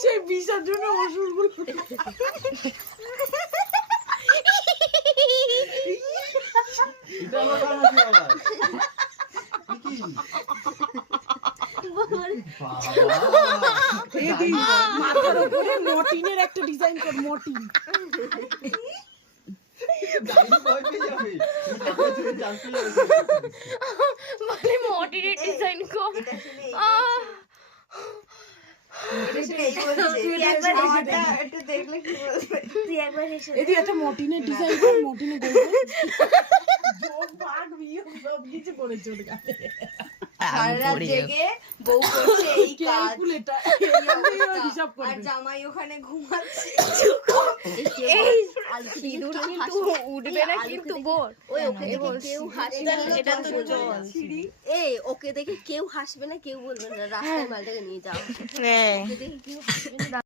সেই বিষার জন্য ওষুধগুলো মাথার উপরে মর্টিনের একটা ডিজাইন কর, মর্টিন। মানে মর্টিনের ডিজাইন কর। একটা মর্টিনের ডিজাইন কর, মর্টিনের কিছু করে চলে গেছে। বউ করছে এই কাজ, হিসাব করে আর জামাই ওখানে ঘুমাচ্ছে। এই সিঁদুর কিন্তু উঠবে না কিন্তু বোর। ওই ওকে দেখে কেউ হাসবে না, এটা তো জল। এই ওকে দেখে কেউ হাসবে না, কেউ বলবে না রাস্তায় মালটাকে নিয়ে যাও। হ্যাঁ। ওকে দেখে কেউ হাসবে না।